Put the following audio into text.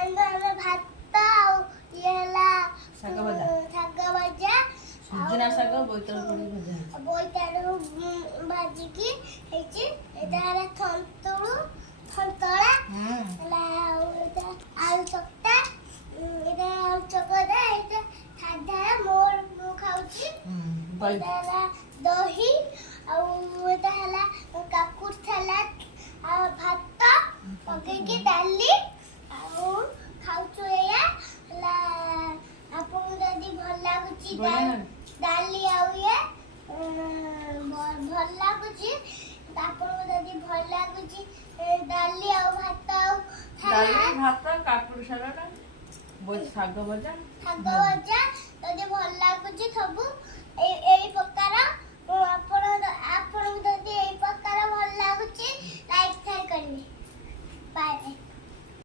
ଆମେ ଭାତ ଆଉ ଇଏ ହେଲା ଶାଗ ଭଜା ସୁଜନା ଶାଗ ବୋଇତାଳୁ ପଡି ଭଜା ହେଇଛି। ବୋଇତାଳୁ ଭାଜିକି ହେଇଛି। ଏଇଟା ହେଲା ସନ୍ତୁଳା ହେଲା ଆଉ ଏଇଟା ଆଳୁ ଚକଟା। ଏଇଟା ଆଳୁ ଚକଟା ଏଇଟା ସାଧା ମୁଁ ଖାଉଛି। ଏଇଟା ହେଲା ଦହି ଆଉ ଏଇଟା ହେଲା କାକୁଡି ସାଲାଡ ଆଉ ଭାତ ପକେଇକି ଡାଲି ଆଉ ଖାଉଛୁ। ଏଇଆ ହେଲା ଆପଣଙ୍କୁ ଯଦି ଭଲ ଲାଗୁଛି ଡାଲି ଆଉ ଇଏ ଭଲ ଲାଗୁଛି ଆପଣଙ୍କୁ ଯଦି ଭଲ ଲାଗୁଛି ଡାଲି ଆଉ ଭାତ ଆଉ ଭାତ କାକୁଡି ସାଲାଡ ଶାଗ ଭଜା ଯଦି ଭଲ ଲାଗୁଛି ସବୁ